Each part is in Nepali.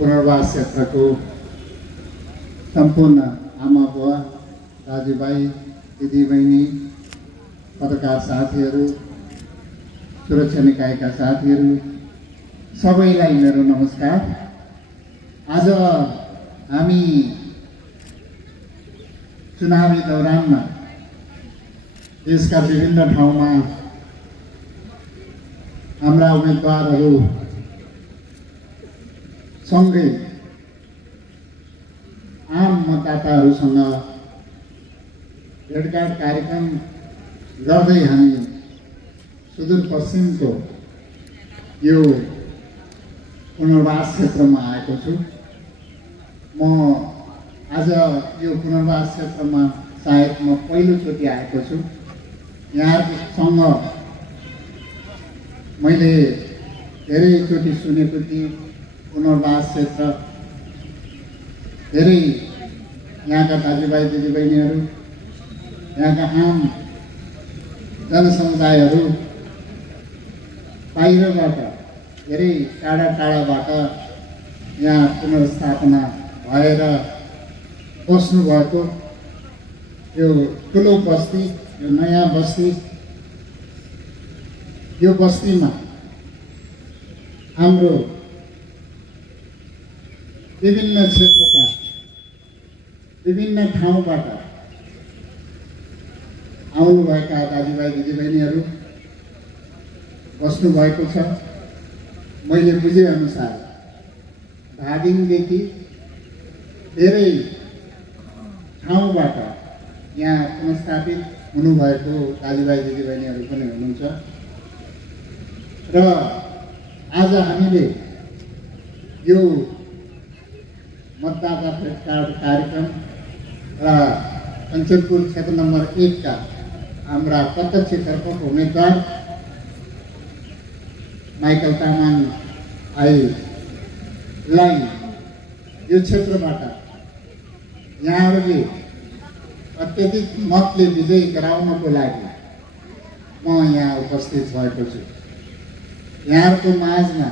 पुनर्वास क्षेत्रको सम्पूर्ण आमा बुवा, दाजुभाइ, दिदीबहिनी, पत्रकार साथीहरू, सुरक्षा निकायका साथीहरू, सबैलाई मेरो नमस्कार। आज हामी चुनावी दौरानमा देशका विभिन्न ठाउँमा हाम्रा उम्मेदवारहरू सँगै आम मतदाताहरूसँग भेटघाट कार्यक्रम गर्दै हामी सुदूरपश्चिमको यो पुनर्वास क्षेत्रमा आएको छु। म आज यो पुनर्वास क्षेत्रमा सायद म पहिलोचोटि आएको छु। यहाँसँग मैले धेरैचोटि सुनेको थिएँ पुनर्वास क्षेत्र, धेरै यहाँका दाजुभाइ दिदीबहिनीहरू, यहाँका आम जनसमुदायहरू बाहिरबाट धेरै टाढा टाढाबाट यहाँ पुनर्स्थापना भएर बस्नुभएको यो ठुलो बस्ती, यो नयाँ बस्ती, यो बस्तीमा हाम्रो विभिन्न क्षेत्रका विभिन्न ठाउँबाट आउनुभएका दाजुभाइ दिदीबहिनीहरू बस्नुभएको छ। मैले बुझेअनुसार धादिङदेखि धेरै ठाउँबाट यहाँ पुनर्स्थापित हुनुभएको दाजुभाइ दिदीबहिनीहरू पनि हुनुहुन्छ र आज हामीले यो मतदाता भेटघाट कार्यक्रम र कञ्चनपुर क्षेत्र नम्बर 1 का हाम्रा प्रत्यक्षतर्फको उम्मेदवार माइकल तामाङ आईलाई यो क्षेत्रबाट यहाँहरूले अत्यधिक मतले विजयी गराउनको लागि म यहाँ उपस्थित भएको छु। यहाँहरूको माझमा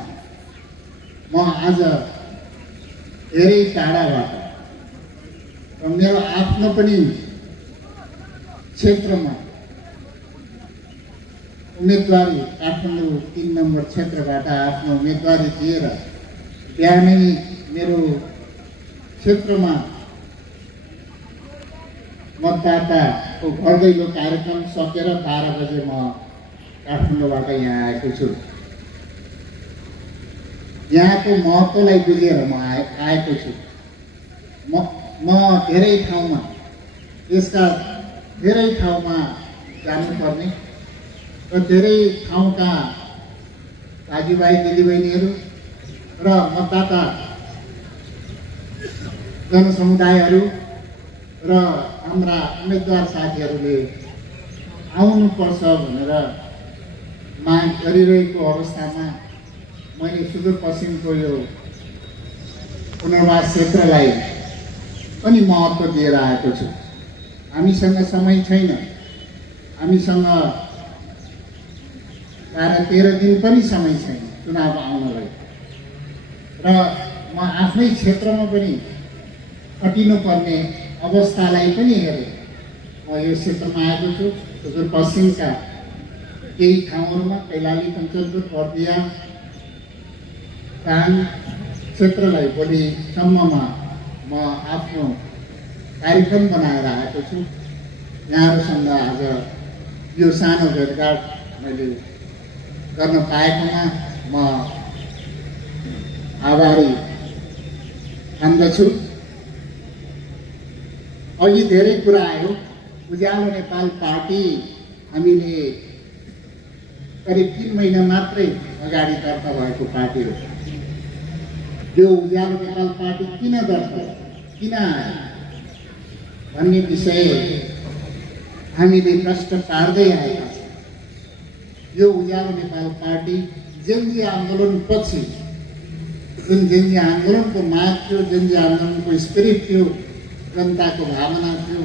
म आज धेरै टाढाबाट र मेरो आफ्नो पनि क्षेत्रमा उम्मेदवारी काठमाडौँ 3 नम्बर क्षेत्रबाट आफ्नो उम्मेदवारी दिएर बिहानै मेरो क्षेत्रमा मतदाताको घर दैलो कार्यक्रम सकेर 12 बजे म काठमाडौँबाट यहाँ आएको छु। यहाँको महत्त्वलाई बुझेर म आएको छु। म धेरै ठाउँमा, यसका धेरै ठाउँमा जानुपर्ने र धेरै ठाउँका दाजुभाइ दिदीबहिनीहरू र मतदाता जनसमुदायहरू र हाम्रा उम्मेदवार साथीहरूले आउनुपर्छ भनेर माग गरिरहेको अवस्थामा मैले सुदूरपश्चिमको यो पुनर्वास क्षेत्रलाई पनि महत्त्व दिएर आएको छु। हामीसँग समय छैन, हामीसँग 12-13 दिन पनि समय छैन चुनाव आउनलाई र म आफ्नै क्षेत्रमा पनि खटिनुपर्ने अवस्थालाई पनि हेरेर म यो क्षेत्रमा आएको छु। सुदूरपश्चिमका केही ठाउँहरूमा कैलाली, कञ्चनपुर, बर्दिया, कान क्षेत्रलाई भोलिसम्ममा म आफ्नो कार्यक्रम बनाएर आएको छु। यहाँहरूसँग आज यो सानो भेटघाट मैले गर्न पाएकोमा म आभारी ठान्दछु। अघि धेरै कुरा आयो। उज्यालो नेपाल पार्टी हामीले करिब 3 महिना मात्रै अगाडि दर्ता भएको पार्टी हो। यो उज्यालो नेपाल पार्टी किन दर्ता, किन आयो भन्ने विषय हामीले प्रश्न पार्दै आएका छौँ। यो उज्यालो नेपाल पार्टी जेन्जी आन्दोलनपछि जुन जेन्जी आन्दोलनको माग थियो, जेन्जी आन्दोलनको स्पिरिट थियो, जनताको भावना थियो,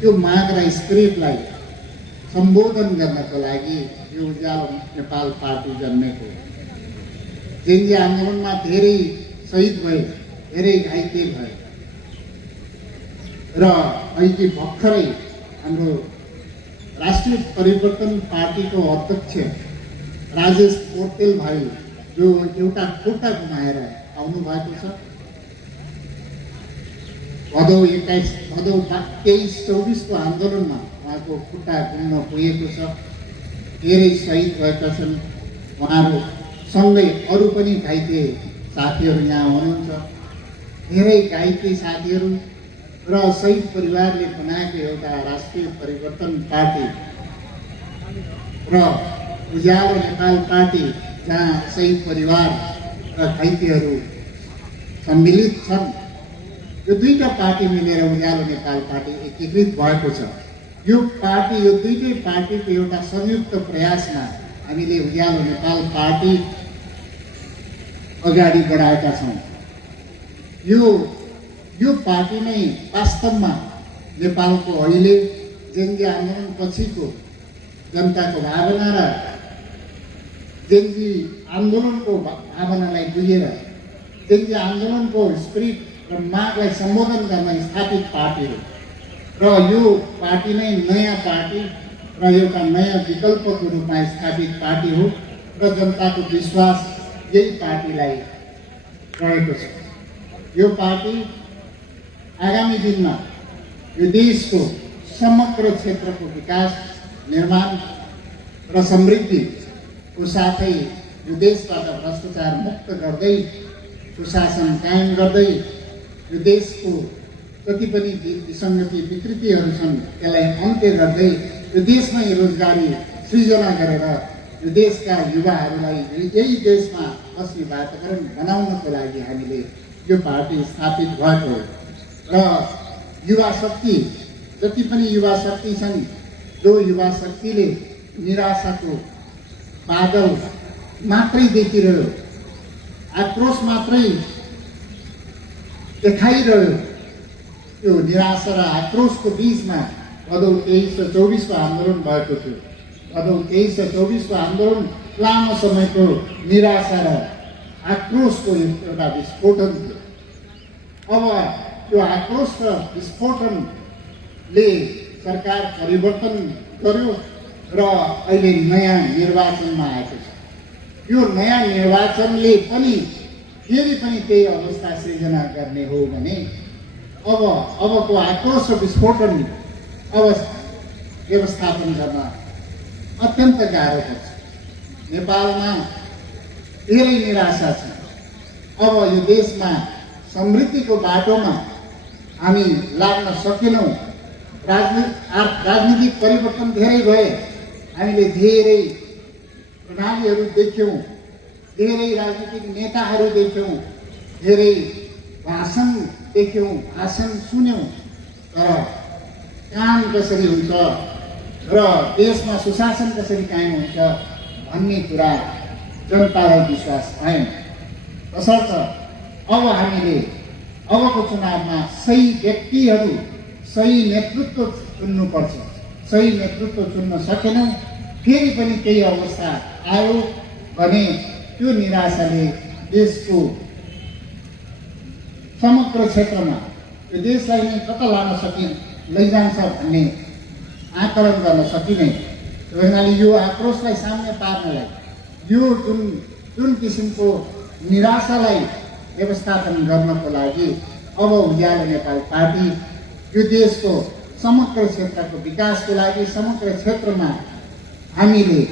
त्यो माग र स्पिरिटलाई सम्बोधन गर्नको लागि यो उज्यालो नेपाल पार्टी जन्मेको। जेन्जी आन्दोलनमा धेरै शहीद भए, धेरै घाइते भए र अहिले भर्खरै हाम्रो राष्ट्रिय परिवर्तन पार्टीको अध्यक्ष राजेश पोर्तेल भाइ जो एउटा खुट्टा गुमाएर आउनु भएको छ। भदौ 21, भदौ 23-24 आन्दोलनमा उहाँको खुट्टा गुम्न पुगेको छ। धेरै शहीद भएका छन्। उहाँहरू सँगै अरू पनि घाइते साथीहरू यहाँ हुनुहुन्छ। धेरै घाइते साथीहरू र शहीद परिवारले बनाएको एउटा राष्ट्रिय परिवर्तन पार्टी र उज्यालो नेपाल पार्टी जहाँ शहीद परिवार र घाइतेहरू सम्मिलित छन्, यो दुईटा पार्टी मिलेर उज्यालो नेपाल पार्टी एकीकृत भएको छ। यो पार्टी, यो दुईटै पार्टीको एउटा संयुक्त प्रयासमा हामीले उज्यालो नेपाल पार्टी अगाडि बढाएका छौँ। यो पार्टी नै वास्तवमा नेपालको अहिले जेन्जी आन्दोलन पछिको जनताको भावना र जेन्जी आन्दोलनको भावनालाई बुझेर जेन्जी आन्दोलनको स्पिरिट र मागलाई सम्बोधन गर्न स्थापित पार्टी हो र यो पार्टी नै नयाँ पार्टी र एउटा नयाँ विकल्पको रूपमा स्थापित पार्टी हो र जनताको विश्वास यही पार्टीलाई रहेको छ। यो पार्टी आगामी दिनमा यो देशको समग्र क्षेत्रको विकास, निर्माण र समृद्धिको साथै यो देशबाट भ्रष्टाचार मुक्त गर्दै, सुशासन कायम गर्दै, यो देशको जति पनि विसङ्गति विकृतिहरू छन् त्यसलाई अन्त्य गर्दै, यो देशमै रोजगारी सृजना गरेर यो देशका युवाहरूलाई यही देशमा बस्ने वातावरण बनाउनको लागि हामीले यो पार्टी स्थापित भएको हो। र युवा शक्ति, जति पनि युवा शक्ति छन्, जो युवा शक्तिले निराशाको बादल मात्रै देखिरह्यो, आक्रोश मात्रै देखाइरह्यो, त्यो निराशा र आक्रोशको बिचमा भदौ 23 र 24 आन्दोलन भएको थियो। भदौ 23 र 24 आन्दोलन लामो समयको निराशा र आक्रोशको एउटा विस्फोटन थियो। अब त्यो आक्रोश र विस्फोटनले सरकार परिवर्तन गर्यो र अहिले नयाँ निर्वाचनमा आएको छ। यो नयाँ निर्वाचनले पनि फेरि पनि त्यही अवस्था सृजना गर्ने हो भने अबको आक्रोश र विस्फोटन व्यवस्थापन गर्न अत्यन्त गाह्रो पर्छ। नेपालमा धेरै निराशा छ। अब यो देशमा समृद्धिको बाटोमा हामी लाग्न सकेनौँ। राजनीतिक परिवर्तन धेरै भए, हामीले धेरै प्रणालीहरू देख्यौँ, धेरै राजनीतिक नेताहरू देख्यौँ, धेरै भाषण देख्यौँ, भाषण सुन्यौँ, तर काम कसरी हुन्छ र देशमा सुशासन कसरी कायम हुन्छ भन्ने कुरा जनतालाई विश्वास भएन। तसर्थ अब हामीले अबको चुनावमा सही व्यक्तिहरू, सही नेतृत्व चुन्नुपर्छ। सही नेतृत्व चुन्न सकेनौँ, फेरि पनि त्यही अवस्था आयो भने त्यो निराशाले देशको समग्र क्षेत्रमा यो देशलाई नै कता लान लैजान्छ भन्ने आकलन गर्न सकिने। त्यसैले यो आक्रोशलाई सामने पार्नलाई, यो जुन किसिमको निराशालाई व्यवस्थापन गर्नको लागि अब उज्यालो नेपाल पार्टी यो देशको समग्र क्षेत्रको विकासको लागि, समग्र क्षेत्रमा हामीले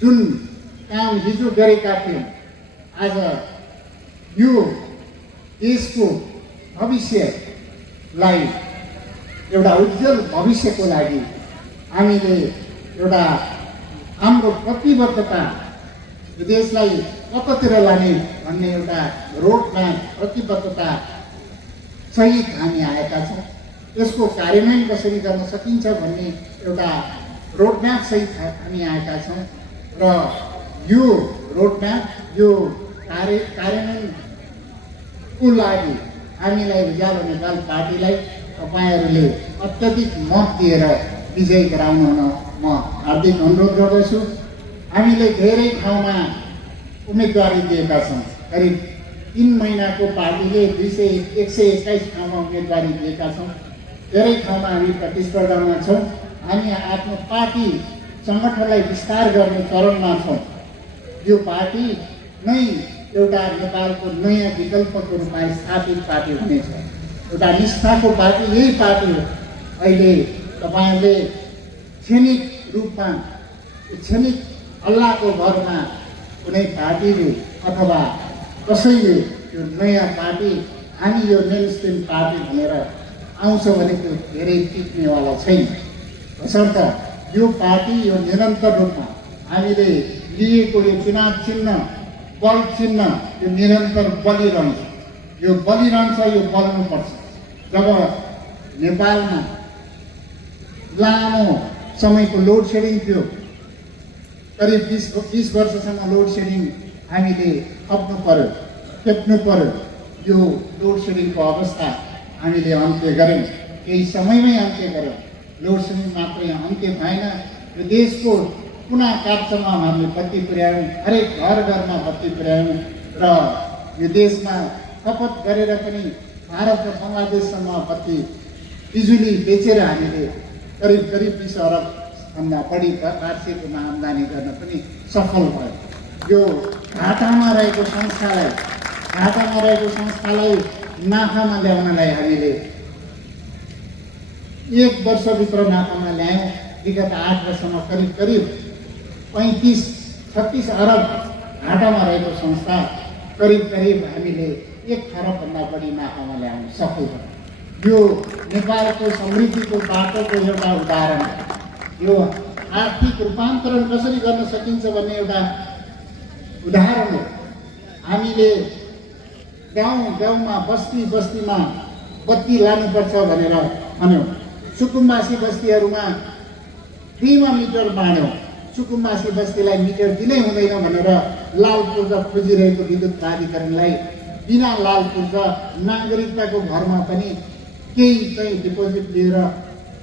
जुन काम हिजो गरेका थियौँ, आज यो देशको भविष्यलाई, एउटा उज्जवल भविष्यको लागि हामीले एउटा हाम्रो प्रतिबद्धता, यो देशलाई कतातिर लाने भन्ने एउटा रोडम्याप, प्रतिबद्धता सहित हामी आएका छौँ। यसको कार्यान्वयन कसरी गर्न सकिन्छ भन्ने एउटा रोडम्याप सहित हामी आएका छौँ र यो रोडम्याप, यो कार्यान्वयनको लागि हामीलाई उज्यालो नेपाल पार्टीलाई तपाईँहरूले अत्यधिक मत दिएर विजय गराउन म हार्दिक अनुरोध गर्दछु। हामीले धेरै ठाउँमा उम्मेदवारी दिएका छौँ। करिब 3 महिनाको पार्टीले 121 ठाउँमा उम्मेदवारी दिएका छौँ। धेरै ठाउँमा हामी प्रतिस्पर्धामा छौँ। हामी आफ्नो पार्टी सङ्गठनलाई विस्तार गर्ने चरणमा छौँ। यो पार्टी नै एउटा नेपालको नयाँ विकल्पको रूपमा स्थापित पार्टी हुनेछ। एउटा निष्ठाको पार्टी यही पार्टी हो। अहिले तपाईँहरूले क्षणिक रूपमा क्षणिक अल्लाहको भरमा कुनै पार्टीले अथवा कसैले यो नयाँ पार्टी हामी यो मेन स्ट्रिम पार्टी भनेर आउँछ भने त्यो धेरै टिक्नेवाला छैन। तसर्थ यो पार्टी यो निरन्तर रूपमा हामीले लिएको यो चुनाव चिन्ह बल चिन्ह यो निरन्तर बलिरहन्छ। यो बलिरहन्छ, यो बल्नुपर्छ। जब नेपालमा लामो समयको लोड सेडिङ थियो, करिब 20 वर्षसम्म लोड सेडिङ हामीले थप्नु पर्यो, फेप्नु पर्यो। यो लोड सेडिङको अवस्था हामीले अन्त्य गऱ्यौँ, केही समयमै अन्त्य गऱ्यौँ। लोड सेडिङ मात्रै अन्त्य भएन, यो देशको कुना काप्चामा हामीले बत्ती पुर्यायौँ, हरेक घर घरमा बत्ती पुर्यायौँ र यो देशमा खपत गरेर पनि भारत र बङ्गलादेशसम्म बत्ती बिजुली बेचेर हामीले करिब 20 अरबभन्दा बढी वार्षिकमा आम्दानी गर्न पनि सफल भयो। यो घाटामा रहेको संस्थालाई नाफामा ल्याउनलाई हामीले 1 वर्षभित्र नाफामा ल्यायौँ। विगत 8 वर्षमा करिब 35-36 अरब घाटामा रहेको संस्था करिब हामीले 1 खरबभन्दा बढी नाफामा ल्याउन सफल भयो। यो नेपालको समृद्धिको बाटोको एउटा उदाहरण हो। यो आर्थिक रूपान्तरण कसरी गर्न सकिन्छ भन्ने एउटा उदाहरण हो। हामीले गाउँमा बस्तीमा बत्ती लानुपर्छ भनेर भन्यौँ। सुकुम्बासी बस्तीहरूमा फ्रीमा मिटर बाँड्यौँ। सुकुम्बासी बस्तीलाई मिटर दिनै हुँदैन भनेर लाल पूर्जा खोजिरहेको विद्युत प्राधिकरणलाई बिना लाल पूर्जा नागरिकताको घरमा पनि केही चाहिँ डिपोजिट लिएर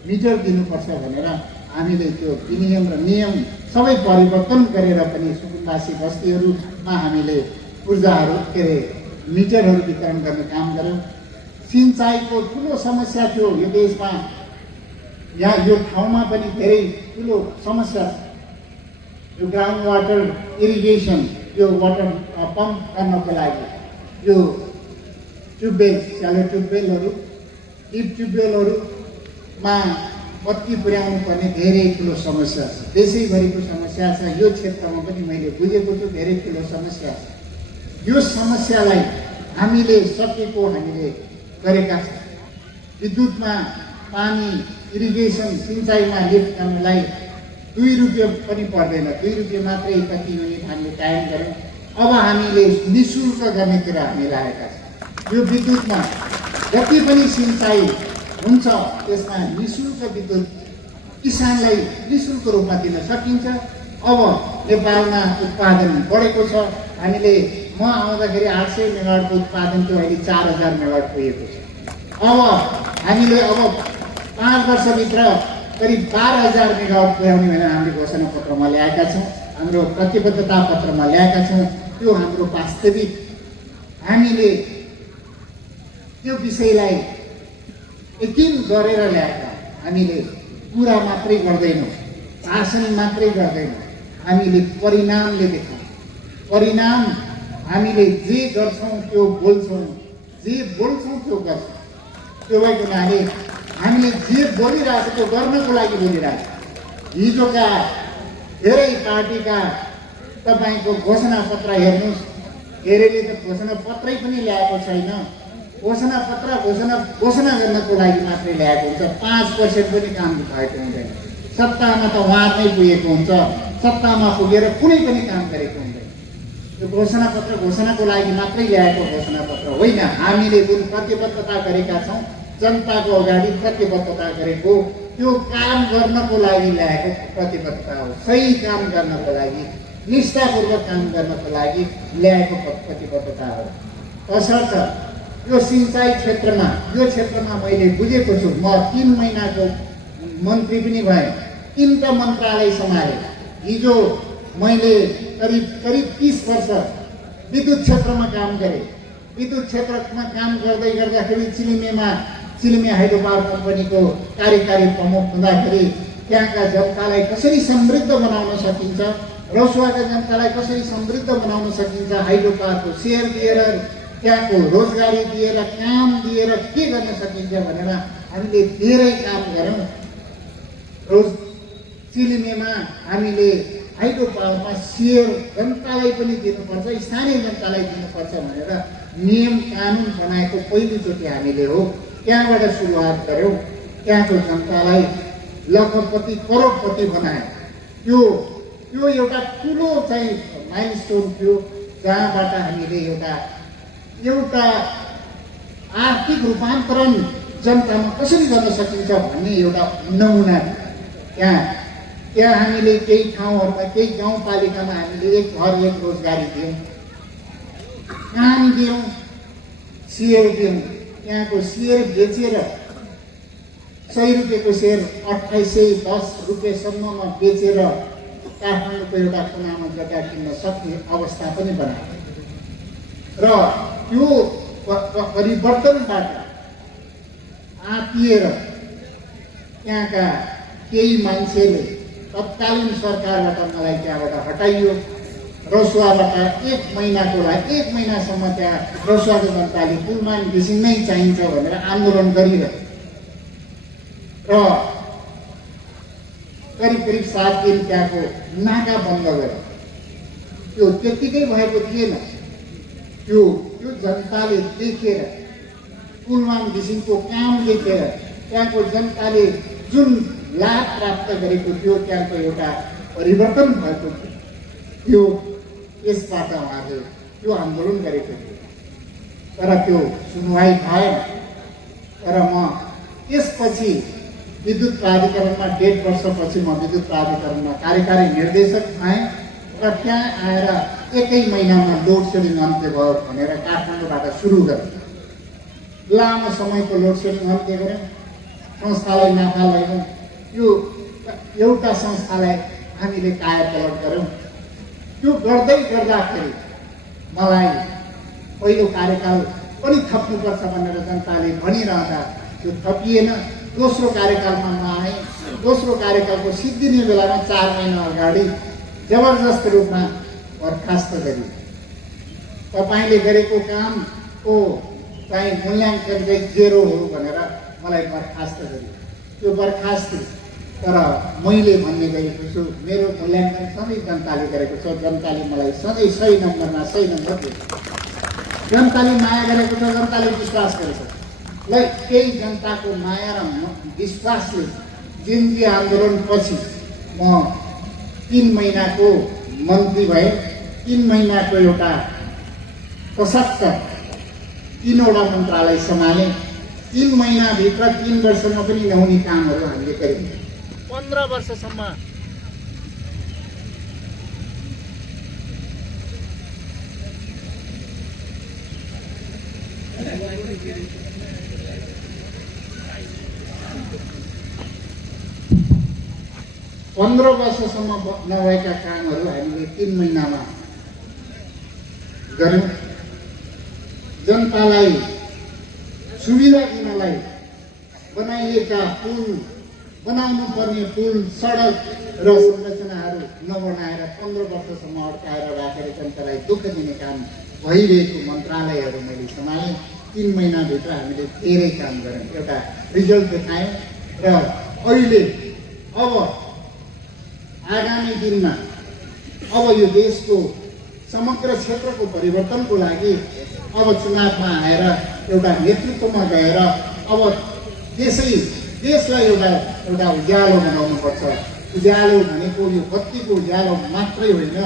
मिटर दिनुपर्छ भनेर हामीले त्यो विनियम र नियम सबै परिवर्तन गरेर पनि सुकुम्बासी बस्तीहरूमा हामीले पूर्जाहरू मिटरहरू वितरण गर्ने काम गऱ्यौँ। सिँचाइको ठुलो समस्या थियो यो देशमा। यहाँ यो ठाउँमा पनि धेरै ठुलो समस्या छ। यो ग्राउन्ड वाटर इरिगेसन, यो वाटर पम्प गर्नको लागि यो ट्युबवेल, स्यालो ट्युबवेलहरू, डिप ट्युबवेलहरूमा बत्ती पुर्याउनु पर्ने धेरै ठुलो समस्या छ। देशैभरिको समस्या छ। यो क्षेत्रमा पनि मैले बुझेको छु धेरै ठुलो समस्या छ। यो समस्यालाई हामीले सकेको हामीले गरेका छौँ। विद्युतमा पानी इरिगेसन सिँचाइमा लिफ्ट गर्नलाई 2 रुपियाँ पनि पर्दैन। 2 रुपियाँ मात्रै कति युनिट हामीले कायम गऱ्यौँ। अब हामीले निःशुल्क गर्नेतिर हामी लागेका छौँ। यो विद्युतमा जति पनि सिँचाइ हुन्छ त्यसमा निःशुल्क विद्युत किसानलाई निःशुल्क रूपमा दिन सकिन्छ। अब नेपालमा उत्पादन बढेको छ। हामीले म आउँदाखेरि 800 मेगावाटको उत्पादन थियो, अहिले 4000 मेगावाट पुगेको छ। अब हामीले 5 वर्षभित्र करिब 12000 मेगावाट पुर्याउने भनेर हामीले घोषणा पत्रमा ल्याएका छौँ, हाम्रो प्रतिबद्धता पत्रमा ल्याएका छौँ। त्यो हाम्रो वास्तविक हामीले त्यो विषयलाई यकिन गरेर ल्याएका। हामीले कुरा मात्रै गर्दैनौँ, शासन मात्रै गर्दैनौँ, हामीले परिणामले देखाउँ। परिणाम हामीले जे गर्छौँ त्यो बोल्छौँ, जे बोल्छौँ त्यो गर्छौँ। त्यो भएको हुनाले हामीले जे बोलिरहेको त्यो गर्नको लागि बोलिरहेको। हिजोका धेरै पार्टीका तपाईँको घोषणा पत्र हेर्नुहोस्, धेरैले त घोषणा पत्रै पनि ल्याएको छैन। घोषणा पत्र घोषणा गर्नको लागि मात्रै ल्याएको हुन्छ। 5% पनि काम भएको हुँदैन। सत्तामा त उहाँ नै पुगेको हुन्छ, सत्तामा पुगेर कुनै पनि काम गरेको हुँदैन। त्यो घोषणा पत्र घोषणाको लागि मात्रै ल्याएको घोषणा पत्र होइन। हामीले जुन प्रतिबद्धता गरेका छौँ, जनताको अगाडि प्रतिबद्धता गरेको त्यो काम गर्नको लागि ल्याएको प्रतिबद्धता हो। सही काम गर्नको लागि, निष्ठापूर्वक काम गर्नको लागि ल्याएको प्रतिबद्धता हो। तसर्थ यो सिँचाइ क्षेत्रमा मैले बुझेको छु। म 3 महिनाको मन्त्री पनि भएँ, 3टा मन्त्रालय सम्हालेँ। हिजो मैले करिब 30 वर्ष विद्युत क्षेत्रमा काम गरेँ। विद्युत क्षेत्रमा काम गर्दै गर्दाखेरि चिलिमे हाइड्रो पावर कम्पनीको कार्यकारी प्रमुख हुँदाखेरि त्यहाँका जनतालाई कसरी समृद्ध बनाउन सकिन्छ, रसुवाका जनतालाई कसरी समृद्ध बनाउन सकिन्छ, हाइड्रो पावरको सेयर दिएर, त्यहाँको रोजगारी दिएर, काम दिएर के गर्न सकिन्छ भनेर हामीले धेरै काम गऱ्यौँ। चिलिमेमा हामीले हाइड्रो पावरमा सेयर जनतालाई पनि दिनुपर्छ, स्थानीय जनतालाई दिनुपर्छ भनेर नियम कानुन बनाएको पहिलोचोटि हामीले हो। त्यहाँबाट सुरुवात गऱ्यौँ। त्यहाँको जनतालाई लखपति करोडपति बनायो। त्यो एउटा ठुलो चाहिँ माइलस्टोन थियो, जहाँबाट हामीले एउटा आर्थिक रूपान्तरण जनतामा कसरी गर्न सकिन्छ भन्ने एउटा नमुना त्यहाँ हामीले केही ठाउँहरूमा, केही गाउँपालिकामा हामीले एक घर एक रोजगारी दियौँ, काम दियौँ, सेयर दियौँ। त्यहाँको सेयर बेचेर 100 रुपियाँको सेयर 2810 रुपियाँसम्ममा बेचेर काठमाडौँको एउटा कुनामा जग्गा किन्न सक्ने अवस्था पनि बनायो। र त्यो परिवर्तनबाट आत्तिएर त्यहाँका केही मान्छेले तत्कालीन सरकारबाट मलाई त्यहाँबाट हटाइयो। रसुवाबाट 1 महिनासम्म त्यहाँ रसुवाको जनताले पुलमान घिसिङ नै चाहिन्छ भनेर आन्दोलन गरिरहे र करिब 7 दिन त्यहाँको नाका बन्द गर्यो। त्यो त्यत्तिकै भएको थिएन। त्यो जनताले देखेर, पुलमान घिसिङको काम देखेर त्यहाँको जनताले जुन लाभ प्राप्त गरेको थियो, त्यहाँको एउटा परिवर्तन भएको थियो, यसबाट उहाँले त्यो आन्दोलन गरेको थियो। तर त्यो सुनवाई भएन। तर म त्यसपछि विद्युत प्राधिकरणमा 1.5 वर्षपछि म विद्युत प्राधिकरणमा कार्यकारी निर्देशक भएँ र त्यहाँ आएर 1 महिनामा लोड सेडिङ अन्त्य भयो भनेर काठमाडौँबाट सुरु गरेँ। लामो समयको लोड सेडिङ अन्त्य गरेँ। संस्थालाई नाफा लैजाउँ, यो एउटा संस्थालाई हामीले कायापलट गऱ्यौँ। त्यो गर्दै गर्दाखेरि मलाई पहिलो कार्यकाल पनि थप्नुपर्छ भनेर जनताले भनिरहँदा त्यो थपिएन। दोस्रो कार्यकालमा म आएँ। दोस्रो कार्यकालको सिद्धिने बेलामा 4 महिना अगाडि जबरजस्त रूपमा बर्खास्त गरियो। तपाईँले गरेको कामको चाहिँ मूल्याङ्कन चाहिँ 0 हो भनेर मलाई बर्खास्त गरियो। त्यो बर्खास्ती, तर मैले भन्ने गरेको छु, मेरो मूल्याङ्कन सधैँ जनताले गरेको छ। जनताले मलाई सधैँ सही नम्बरमा सही नम्बर दिएको। जनताले माया गरेको छ, जनताले विश्वास गरेको छ। ल केही जनताको माया र विश्वासले जिन्जी आन्दोलनपछि म 3 महिनाको मन्त्री भएँ। 3 महिनाको एउटा सशक्त 3वटा मन्त्रालय सम्हालेँ। 3 महिनाभित्र 3 वर्षमा पनि नहुने कामहरू हामीले गऱ्यौँ। 15 वर्षसम्म नभएका कामहरू हामीले 3 महिनामा गऱ्यौँ। जनतालाई सुविधा दिनलाई बनाइएका पुल, बनाउनु पर्ने पुल, सडक र संरचनाहरू नबनाएर 15 वर्षसम्म अड्काएर राखेर जनतालाई दुःख दिने काम भइरहेको मन्त्रालयहरू मैले सम्हालेँ। 3 महिनाभित्र हामीले धेरै काम गऱ्यौँ, एउटा रिजल्ट देखायौँ। र अहिले अब आगामी दिनमा अब यो देशको समग्र क्षेत्रको परिवर्तनको लागि अब चुनावमा आएर एउटा नेतृत्वमा गएर अब देशलाई एउटा उज्यालो बनाउनुपर्छ। उज्यालो भनेको यो बत्तीको उज्यालो मात्रै होइन,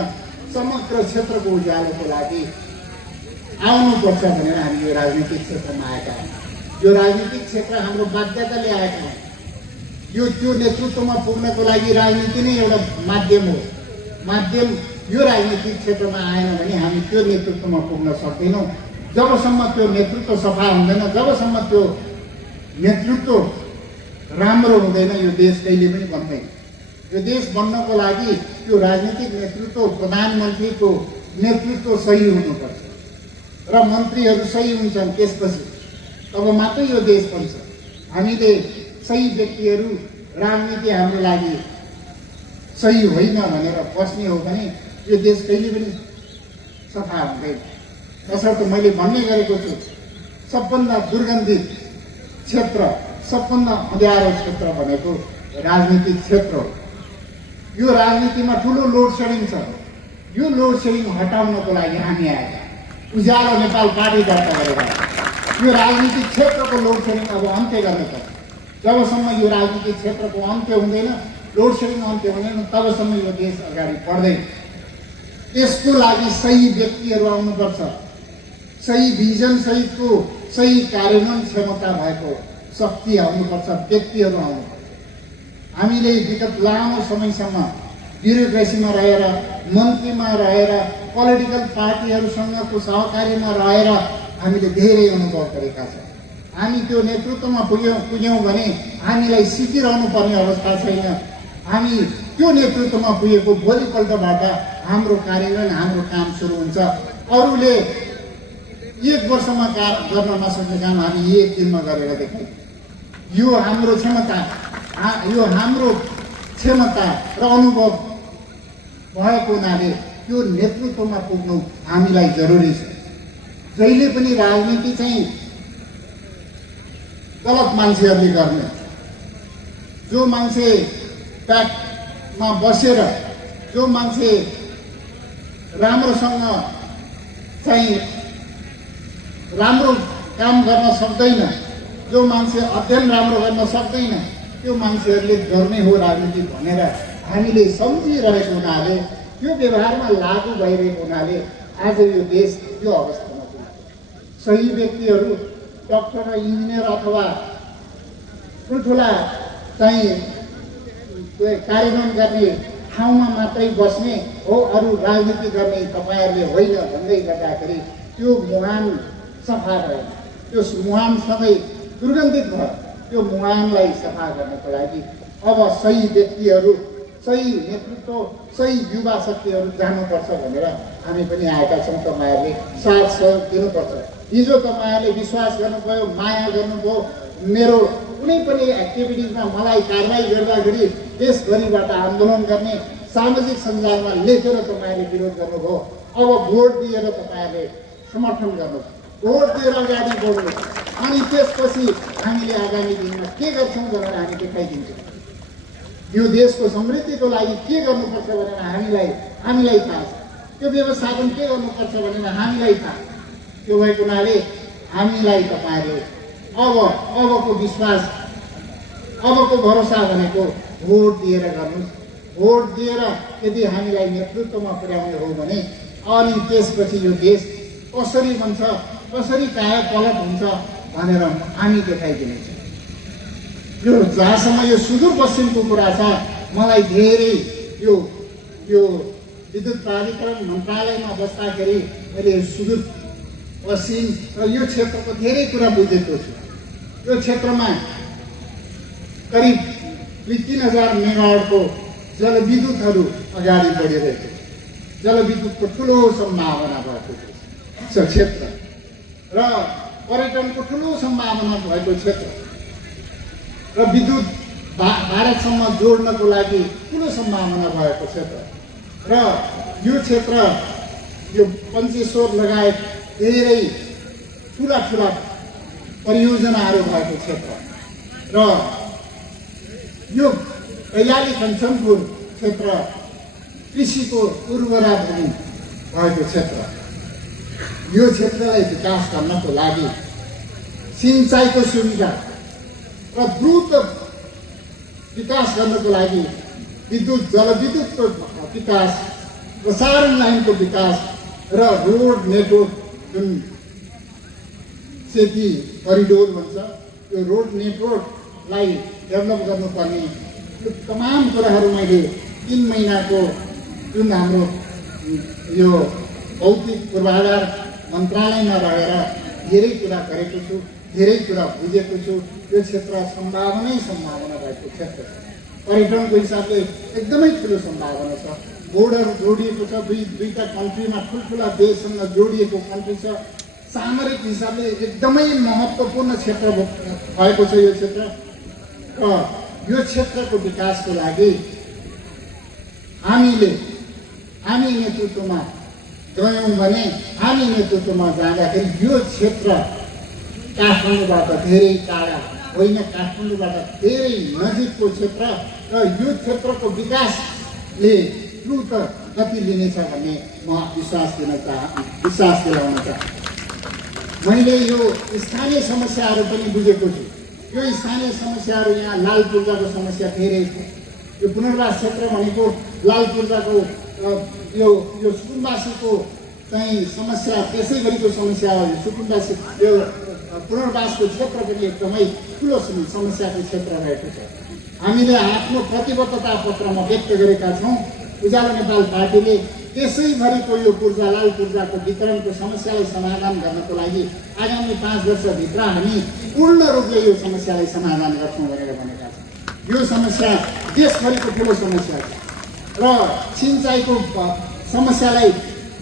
समग्र क्षेत्रको उज्यालोको लागि आउनुपर्छ भनेर हामी यो राजनीतिक क्षेत्रमा आएका हौँ। यो राजनीतिक क्षेत्र हाम्रो बाध्यताले आएका हौँ। त्यो नेतृत्वमा पुग्नको लागि राजनीति नै एउटा माध्यम हो। माध्यम यो राजनीतिक क्षेत्रमा आएन भने हामी त्यो नेतृत्वमा पुग्न सक्दैनौँ। जबसम्म त्यो नेतृत्व सफा हुँदैन, जबसम्म त्यो नेतृत्व राम्रो हुँदैन, यो देश कहिले पनि बन्दैन। यो देश बन्नको लागि त्यो राजनीतिक नेतृत्व प्रधानमन्त्रीको नेतृत्व सही हुनुपर्छ र मन्त्रीहरू सही हुन्छन्। त्यसपछि तब मात्रै यो देश बन्छ। हामीले सही व्यक्तिहरू राजनीति हाम्रो लागि सही होइन भनेर बस्ने हो भने यो देश कहिले पनि सफा हुँदैन। तसर्थ मैले भन्ने गरेको छु, सबभन्दा दुर्गन्धित क्षेत्र, सबभन्दा अँध्यारो क्षेत्र भनेको राजनीतिक क्षेत्र हो। यो राजनीतिमा ठुलो लोड सेडिङ छ। यो लोड सेडिङ हटाउनको लागि हामी आएका उज्यालो नेपाल पार्टी दर्ता गरेर यो राजनीतिक क्षेत्रको लोड सेडिङ अब अन्त्य गर्नुपर्छ। जबसम्म यो राजनीतिक क्षेत्रको अन्त्य हुँदैन, लोड सेडिङ अन्त्य हुँदैन, तबसम्म यो देश अगाडि बढ्दैन। त्यसको लागि सही व्यक्तिहरू आउनुपर्छ, सही भिजन सहितको सही कार्यान्वयन क्षमता भएको शक्ति आउनुपर्छ, व्यक्तिहरू आउनुपर्छ। हामीले विगत लामो समयसम्म ब्युरोक्रेसीमा रहेर, मन्त्रीमा रहेर, पोलिटिकल पार्टीहरूसँगको सहकार्यमा रहेर हामीले धेरै अनुभव गरेका छौँ। हामी त्यो नेतृत्वमा पुग्यौँ भने हामीलाई सिकिरहनु पर्ने अवस्था छैन। हामी त्यो नेतृत्वमा पुगेको भोलिपल्टबाट हाम्रो कार्यान्वयन, हाम्रो काम सुरु हुन्छ। अरूले 1 वर्षमा गर्न नसक्ने काम हामी 1 दिनमा गरेर देखाउँ। यो हाम्रो क्षमता र अनुभव भएको हुनाले त्यो नेतृत्वमा पुग्नु हामीलाई जरुरी छ। जहिले पनि राजनीति चाहिँ गलत मान्छेहरूले गर्ने, जो मान्छे ट्याकमा बसेर, जो मान्छे राम्रोसँग चाहिँ राम्रो काम गर्न सक्दैन, जो मान्छे अध्ययन राम्रो गर्न सक्दैन, त्यो मान्छेहरूले गर्ने हो राजनीति भनेर हामीले सम्झिरहेको हुनाले, त्यो व्यवहारमा लागू भइरहेको हुनाले आज यो देश यो अवस्थामा पुग्यो। सही व्यक्तिहरू डक्टर र इन्जिनियर अथवा ठुल्ठुला चाहिँ कार्यान्वयन गर्ने ठाउँमा मात्रै बस्ने हो, अरू राजनीति गर्ने तपाईँहरूले होइन भन्दै गर्दाखेरि त्यो मुहान सफा भएन। त्यो मुहान सबै दुर्गन्धित भयो। त्यो मुहानलाई सफा गर्नको लागि अब सही व्यक्तिहरू, सही नेतृत्व, सही युवा शक्तिहरू जानुपर्छ भनेर हामी पनि आएका छौँ। तपाईँहरूले साथ सहयोग दिनुपर्छ। हिजो तपाईँहरूले विश्वास गर्नुभयो, माया गर्नुभयो। मेरो कुनै पनि एक्टिभिटिजमा मलाई कारवाही गर्दाखेरि देशभरिबाट आन्दोलन गर्ने, सामाजिक सञ्जालमा लेखेर तपाईँहरूले विरोध गर्नुभयो। अब भोट दिएर तपाईँहरूले समर्थन गर्नु, भोट दिएर अगाडि बढ्नु, अनि त्यसपछि हामीले आगामी दिनमा के गर्छौँ भनेर हामी देखाइदिन्छौँ। यो देशको समृद्धिको लागि के गर्नुपर्छ भनेर हामीलाई थाहा छ। त्यो व्यवस्थापन के गर्नुपर्छ भनेर हामीलाई थाहा छ। त्यो भएको हुनाले हामीलाई तपाईँहरूले अबको विश्वास, अबको भरोसा भनेको भोट दिएर गर्नुहोस्। भोट दिएर यदि हामीलाई नेतृत्वमा पुर्याउने हो भने अनि त्यसपछि यो देश कसरी बन्छ, कसरी कायापलट हुन्छ भनेर हामी देखाइदिनेछौँ। यो जहाँसम्म यो सुदूरपश्चिमको कुरा छ, मलाई धेरै यो विद्युत प्राधिकरण मन्त्रालयमा बस्दाखेरि मैले सुदूरपश्चिम र यो क्षेत्रको धेरै कुरा बुझेको छु। यो क्षेत्रमा करिब 3000 मेगावाटको जलविद्युतहरू अगाडि बढिरहेको छ। जलविद्युतको ठुलो सम्भावना भएको क्षेत्र र पर्यटनको ठुलो सम्भावना भएको क्षेत्र र विद्युत भारतसम्म जोड्नको लागि ठुलो सम्भावना भएको क्षेत्र र यो क्षेत्र, यो पञ्चेश्वर लगायत धेरै ठुला परियोजनाहरू भएको क्षेत्र र यो कैलाली कञ्चनपुर क्षेत्र कृषिको उर्वरा भूमि भएको क्षेत्र। यो क्षेत्रलाई विकास गर्नको लागि सिंचाइको सुविधा र द्रुत विकास गर्नको लागि विद्युत, जलविद्युतको विकास, प्रसारण लाइनको विकास र रोड नेटवर्क, जुन सेती करिडोर भन्छ, यो रोड नेटवर्कलाई डेभलप गर्नुपर्ने, यो तमाम कुराहरू मैले 3 महिनाको जुन हाम्रो यो भौतिक पूर्वाधार मन्त्रालयमा रहेर धेरै कुरा गरेको छु, धेरै कुरा बुझेको छु। यो क्षेत्र सम्भावना भएको क्षेत्र छ। पर्यटनको हिसाबले एकदमै ठुलो सम्भावना छ। बोर्डर जोडिएको छ, दुईटा कन्ट्रीमा ठुल्ठुला देशसँग जोडिएको कन्ट्री छ। सामरिक हिसाबले एकदमै महत्त्वपूर्ण क्षेत्र भएको छ यो क्षेत्र। र यो क्षेत्रको विकासको लागि हामी नेतृत्वमा गयौँ भने, हामी नेतृत्वमा जाँदाखेरि यो क्षेत्र काठमाडौँबाट धेरै टाढा होइन, काठमाडौँबाट धेरै नजिकको क्षेत्र र यो क्षेत्रको विकासले द्रुत गति लिनेछ भन्ने म विश्वास दिलाउन चाहन्छु। मैले यो स्थानीय समस्याहरू पनि बुझेको छु। यो स्थानीय समस्याहरू यहाँ लाल पूर्जाको समस्या धेरै छ। यो पुनर्वास क्षेत्र भनेको लाल पूर्जाको यो सुकुम्बासीको चाहिँ समस्या, त्यसैगरीको समस्या हो। सुकुम्बासी यो पुनर्वासको क्षेत्र पनि एकदमै ठुलो समस्याको क्षेत्र रहेको छ। हामीले आफ्नो प्रतिबद्धता पत्रमा व्यक्त गरेका छौँ। उज्यालो नेपाल पार्टीले त्यसैभरिको यो लाल पूर्जाको वितरणको समस्यालाई समाधान गर्नको लागि आगामी 5 वर्षभित्र हामी पूर्ण रूपले यो समस्यालाई समाधान गर्छौँ भनेर भनेका छौँ। यो समस्या देशभरिको ठुलो समस्या छ र सिँचाइको समस्यालाई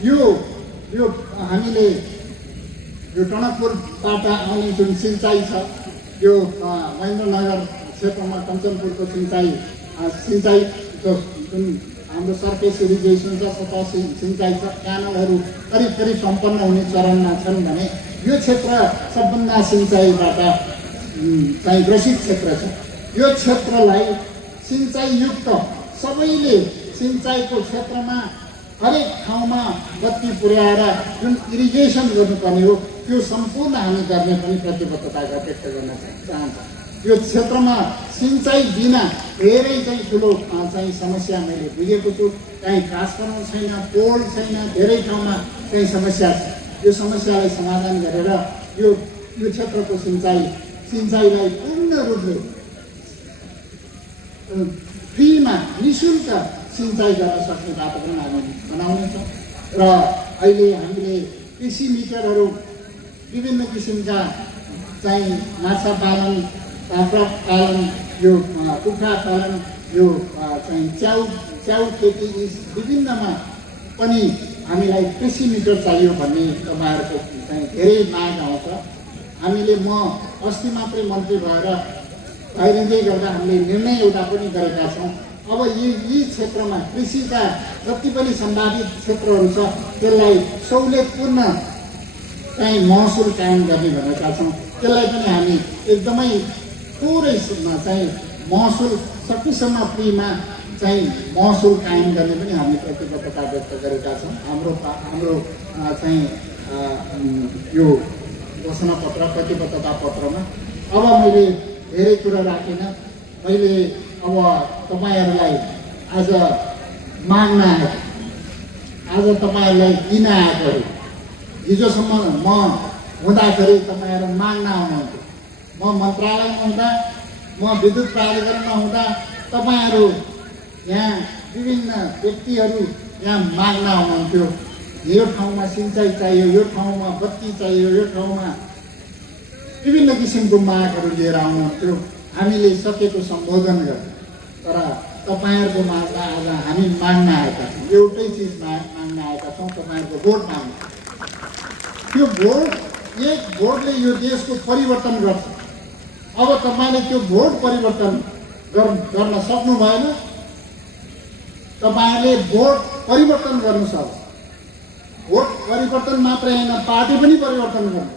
यो हामीले यो टनकपुरबाट आउने जुन सिँचाइ छ, यो महेन्द्रनगर क्षेत्रमा कञ्चनपुरको सिँचाइ जुन हाम्रो सर्फेस इरिगेसन छ, सतह सिँचाइ छ, क्यानलहरू करिब सम्पन्न हुने चरणमा छन् भने यो क्षेत्र सबभन्दा सिँचाइबाट चाहिँ ग्रसित क्षेत्र छ। यो क्षेत्रलाई सिँचाइयुक्त सबैले सिँचाइको क्षेत्रमा हरेक ठाउँमा बत्ती पुर्याएर जुन इरिगेसन गर्नुपर्ने हो त्यो सम्पूर्ण हामी गर्ने पनि प्रतिबद्धता व्यक्त गर्न चाहन्छौँ। यो क्षेत्रमा सिँचाइ बिना धेरै चाहिँ ठुलो चाहिँ समस्या मैले बुझेको छु। कहीँ ट्रान्सफर्मर छैन, पोल छैन, धेरै ठाउँमा चाहिँ समस्या छ। यो समस्यालाई समाधान गरेर यो क्षेत्रको सिँचाइलाई पूर्ण रूपले फ्रीमा निःशुल्क सिँचाइ गर्न सक्ने वातावरण हामी बनाउनेछौँ। र अहिले हामीले कृषि मिटरहरू विभिन्न किसिमका चाहिँ माछा पालन, बाख्रा पालन, यो कुखुरा पालन, यो चाहिँ च्याउ खेती विभिन्नमा पनि हामीलाई कृषि मिटर चाहियो भन्ने तपाईँहरूको चाहिँ धेरै माग आउँछ। हामीले म अस्ति मात्रै मन्त्री भइरहँदै गर्दा हामीले निर्णय एउटा पनि गरेका छौँ। अब यी क्षेत्रमा कृषिका जति पनि सम्भावित क्षेत्रहरू छ त्यसलाई सहुलियतपूर्ण चाहिँ महसुल कायम गर्ने भनेका छौँ। त्यसलाई पनि हामी एकदमै थोरैमा चाहिँ महसुल सकेसम्म फ्रीमा चाहिँ महसुल कायम गर्ने पनि हामी प्रतिबद्धता व्यक्त गरेका छौँ। हाम्रो चाहिँ यो घोषणापत्र प्रतिबद्धता पत्रमा। अब मैले धेरै कुरा राखिनँ। मैले अब तपाईँहरूलाई आज माग्न आएको, आज तपाईँहरूलाई दिन आएको। हिजोसम्म म हुँदाखेरि तपाईँहरू माग्न आउनुहुन्थ्यो। म मन्त्रालयमा हुँदा, म विद्युत प्राधिकरणमा हुँदा तपाईँहरू यहाँ विभिन्न व्यक्तिहरू यहाँ माग्न आउनुहुन्थ्यो। यो ठाउँमा सिँचाइ चाहियो, यो ठाउँमा बत्ती चाहियो, यो ठाउँमा विभिन्न किसिमको मागहरू लिएर आउनुहुन्थ्यो। हामीले सकेको सम्बोधन गर्छौँ। तर तपाईँहरूको मागमा आज हामी माग्न आएका छौँ। एउटै चिज माग्न आएका छौँ, तपाईँहरूको भोट माग्न। त्यो भोट, एक भोटले यो देशको परिवर्तन गर्छ। अब तपाईँले त्यो भोट परिवर्तन गर्न सक्नु भएन। तपाईँले भोट परिवर्तन गर्नु सक्छ। भोट परिवर्तन मात्रै होइन, पार्टी पनि परिवर्तन गर्नु।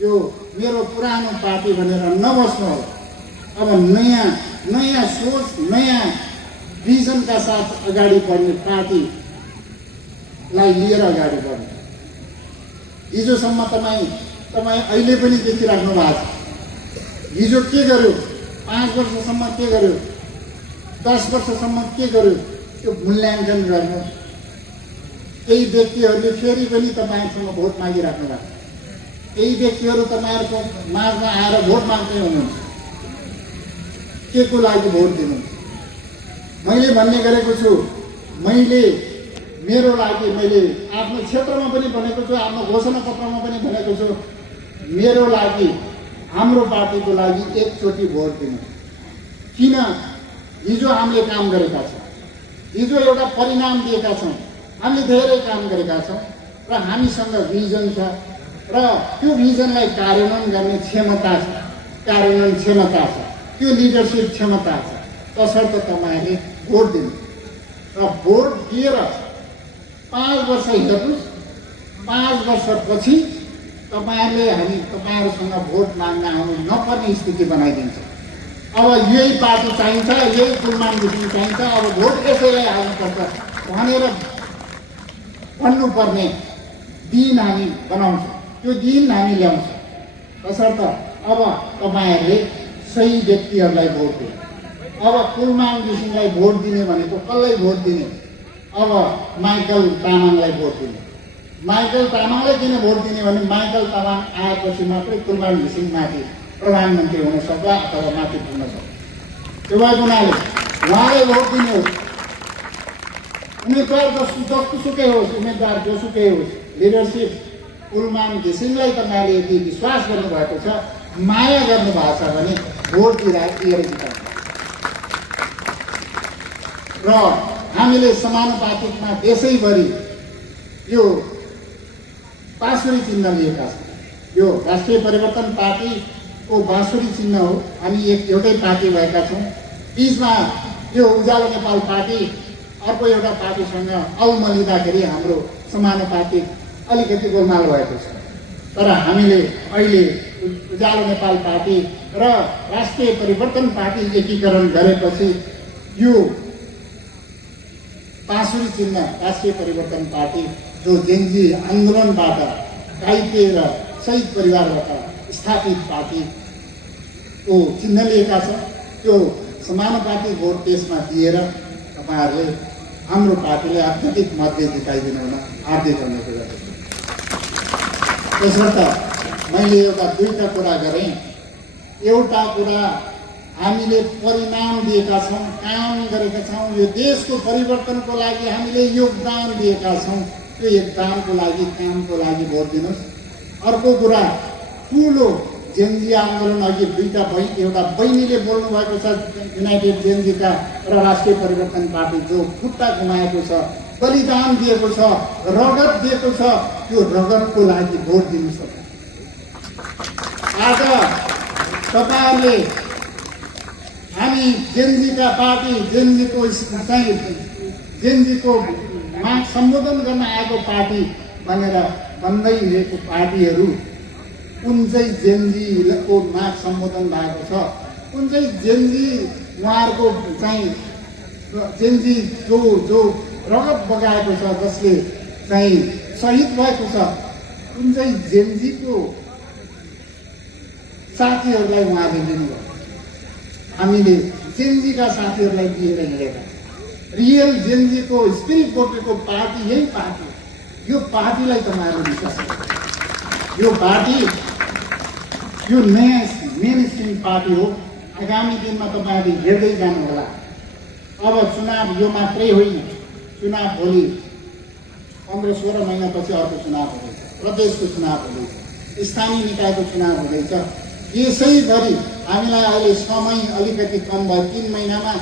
यो मेरो पुरानो पार्टी भनेर नबस्नु हो। अब नयाँ सोच, नयाँ भिजनका साथ अगाडि बढ्ने पार्टीलाई लिएर अगाडि बढ्नु। हिजोसम्म तपाईँ अहिले पनि देखिराख्नु भएको छ। हिजो के गर्यो, 5 वर्षसम्म के गर्यो, 10 वर्षसम्म के गर्यो, त्यो मूल्याङ्कन गर्नु। केही व्यक्तिहरूले फेरि पनि तपाईँसँग भोट मागिराख्नु भएको छ। केही व्यक्तिहरू तपाईँहरूको माझमा आएर भोट माग्दै हुनुहुन्छ। के को लागि भोट दिनु? मैले भन्ने गरेको छु, मैले मेरो लागि मैले आफ्नो क्षेत्रमा पनि भनेको छु, आफ्नो घोषणापत्रमा पनि भनेको छु, मेरो लागि, हाम्रो पार्टीको लागि एकचोटि भोट दिनु। किन? हिजो हामीले काम गरेका छौँ। हिजो एउटा परिणाम दिएका छौँ। हामीले धेरै काम गरेका छौँ र हामीसँग भिजन छ र त्यो भिजनलाई कार्यान्वयन गर्ने क्षमता छ, कार्यान्वयन क्षमता छ, त्यो लिडरसिप क्षमता छ। तसर्थ तपाईँहरूले भोट दिनु र भोट दिएर 5 वर्ष हेर्नुहोस्, 5 वर्षपछि तपाईँहरूले तपाईँहरूसँग भोट माग्न आउनु नपर्ने स्थिति बनाइदिन्छ। अब यही पार्टी चाहिन्छ, यही कुलमान घिसिङ चाहिन्छ, अब भोट यसैलाई हाल्नुपर्छ भनेर भन्नुपर्ने दिन हामी बनाउँछौँ, त्यो दिन हामी ल्याउँछौँ। तसर्थ अब तपाईँहरूले सही व्यक्तिहरूलाई भोट दिनु। अब कुलमान घिसिङलाई भोट दिने भनेको कसलाई भोट दिने? अब माइकल तामाङलाई भोट दिने। माइकल तामाङलाई किन भोट दिने भने माइकल तामाङ आएपछि मात्रै कुलमान घिसिङ माथि प्रधानमन्त्री हुन सक्ला अथवा माथि पुग्न सक्छ। त्यो भएको हुनाले उहाँलाई भोट दिने हो। उम्मेदवार जस्तोसुकै होस्, उम्मेदवार जोसुकै होस्, लिडरसिप कुलमान घिसिङलाई तपाईँले यदि विश्वास गर्नुभएको छ, माया गर्नुभएको छ भने भोट दिएर जिताउनु। र हामीले समानुपातिकमा देशैभरि यो बाँसुरी चिन्ह लिएका छौँ। यो राष्ट्रिय परिवर्तन पार्टीको बाँसुरी चिन्ह हो। हामी एउटै पार्टी भएका छौँ। बिचमा यो उज्यालो नेपाल पार्टी अर्को एउटा पार्टीसँग औमलिँदाखेरि हाम्रो समानुपातिक अलिकति गोलमाल भएको छ। तर हामीले अहिले उज्यालो नेपाल पार्टी र राष्ट्रिय परिवर्तन पार्टी एकीकरण गरेपछि यो बाँसुरी चिन्ह राष्ट्रिय परिवर्तन पार्टी जो जेन्जी आन्दोलनबाट घाइते र शहीद परिवारबाट स्थापित पार्टीको चिन्ह लिएका छ। त्यो समानुपातिक भोट त्यसमा दिएर तपाईँहरूले हाम्रो पार्टीले अत्याधिक मतले जिताइदिनु हुन हार्दिक अनुरोध गर्दछु। त्यसर्थ मैले दुईटा कुरा गरेँ। एउटा कुरा हामीले परिणाम दिएका छौँ, काम गरेका छौँ, यो देशको परिवर्तनको लागि हामीले योगदान दिएका छौँ। त्यो योगदानको लागि, कामको लागि भोट दिनुहोस्। अर्को कुरा, ठुलो जेन्जी आन्दोलन अघि एउटा बहिनीले बोल्नु भएको छ, युनाइटेड जेन्जीका र राष्ट्रिय परिवर्तन पार्टी जो खुट्टा गुमाएको छ, बलिदान दिएको छ, रगत दिएको छ, त्यो रगतको लागि भोट दिनुहोस्। आज तपाईँहरूले हामी जेन्जीका पार्टी, जेन्जीको माग सम्बोधन गर्न आएको पार्टी भनेर भन्दै हिँडेको पार्टीहरू कुन चाहिँ जेन्जीको माग सम्बोधन भएको छ, कुन चाहिँ जेन्जी उहाँहरूको चाहिँ जेन्जी जो रगत बगाएको छ, जसले चाहिँ शहीद भएको छ, कुन चाहिँ जेन्जीको साथीहरूलाई उहाँले लिनुभयो। हामीले जेन्जीका साथीहरूलाई दिएर हिँडेका। रियल जेन्जीको स्पिरिट बोकेको पार्टी यही पार्टी। यो पार्टीलाई तपाईँहरू विश्वास गर्नु। यो पार्टी यो नयाँ मेन स्ट्रिम पार्टी हो। आगामी दिनमा तपाईँहरूले हेर्दै जानुहोला। अब चुनाव यो मात्रै होइन, चुनाव भोलि 15-16 महिनापछि अर्को चुनाव हुँदैछ, प्रदेशको चुनाव हुँदैछ, स्थानीय निकायको चुनाव हुँदैछ। यसैभरि हामीलाई अहिले समय अलिकति कम भयो। 3 महिनामा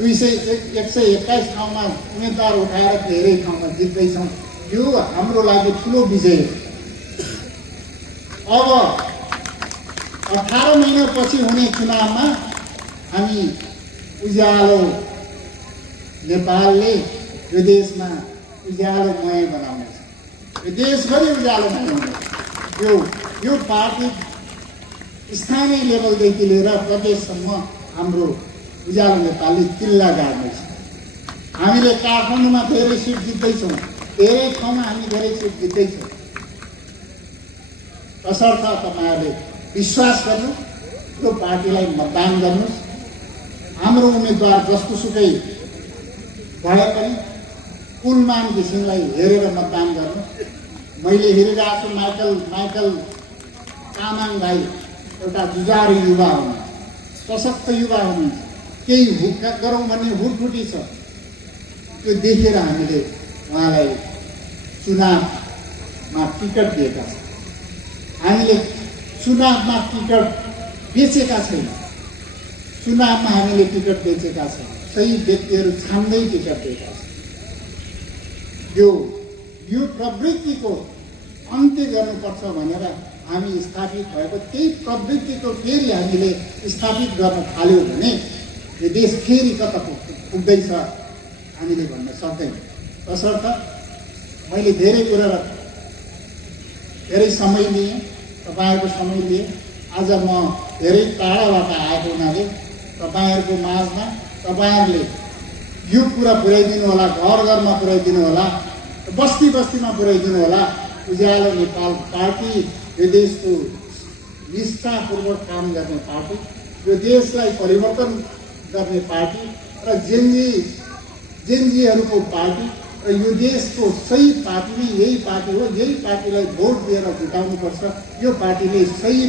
121 ठाउँमा उम्मेदवार उठाएर धेरै ठाउँमा जित्दैछौँ। यो हाम्रो लागि ठुलो विजय हो। अब 18 महिनापछि हुने चुनावमा हामी उज्यालो नेपालले यो देशमा उज्यालोमय बनाउनेछ। यो देशभरि उज्यालोमय हुनेछ। यो पार्टी स्थानीय लेभलदेखि लिएर प्रदेशसम्म हाम्रो उज्यालो नेपालले किल्ला गाड्नेछ। हामीले काठमाडौँमा धेरै सिट जित्दैछौँ, धेरै ठाउँमा हामी धेरै सिट जित्दैछौँ। तसर्थ तपाईँहरूले विश्वास गर्नु, त्यो पार्टीलाई मतदान गर्नुहोस्। हाम्रो उम्मेदवार जस्तोसुकै भए पनि कुलमान घिसिङलाई हेरेर मतदान गर्नु। मैले हेरिरहेको छु माइकल तामाङ भाइ एउटा जुझारु युवा हुनुहुन्छ, सशक्त युवा हुनुहुन्छ। केही हुक्का गरौँ भन्ने हुटफुटी छ। त्यो देखेर हामीले उहाँलाई चुनावमा टिकट दिएका छौँ। हामीले चुनावमा टिकट बेचेका छैनौँ। चुनावमा हामीले टिकट बेचेका छैनौँ। सही व्यक्तिहरू छान्दै टिकट दिएका छन्। यो प्रवृत्तिको अन्त्य गर्नुपर्छ भनेर हामी स्थापित भएको त्यही प्रवृत्तिको फेरि हामीले स्थापित गर्न थाल्यौँ भने यो देश फेरि कता पुग्दैछ हामीले भन्न सक्दैनौँ। तसर्थ मैले धेरै कुरा धेरै समय लिएँ, तपाईँहरूको समय लिएँ। आज म धेरै टाढाबाट आएको हुनाले तपाईँहरूको माझमा तपाईँहरूले यो कुरा पुर्याइदिनु होला, घर घरमा पुर्याइदिनु होला, बस्ती बस्तीमा पुर्याइदिनु होला। उज्यालो नेपाल पार्टी यो देशको निष्ठापूर्वक काम गर्ने पार्टी, यो देशलाई परिवर्तन गर्ने पार्टी र जेनजीहरूको पार्टी र यो देशको सही पार्टी नै यही पार्टी हो। यही पार्टीलाई भोट दिएर जिताउनुपर्छ। यो पार्टीले सही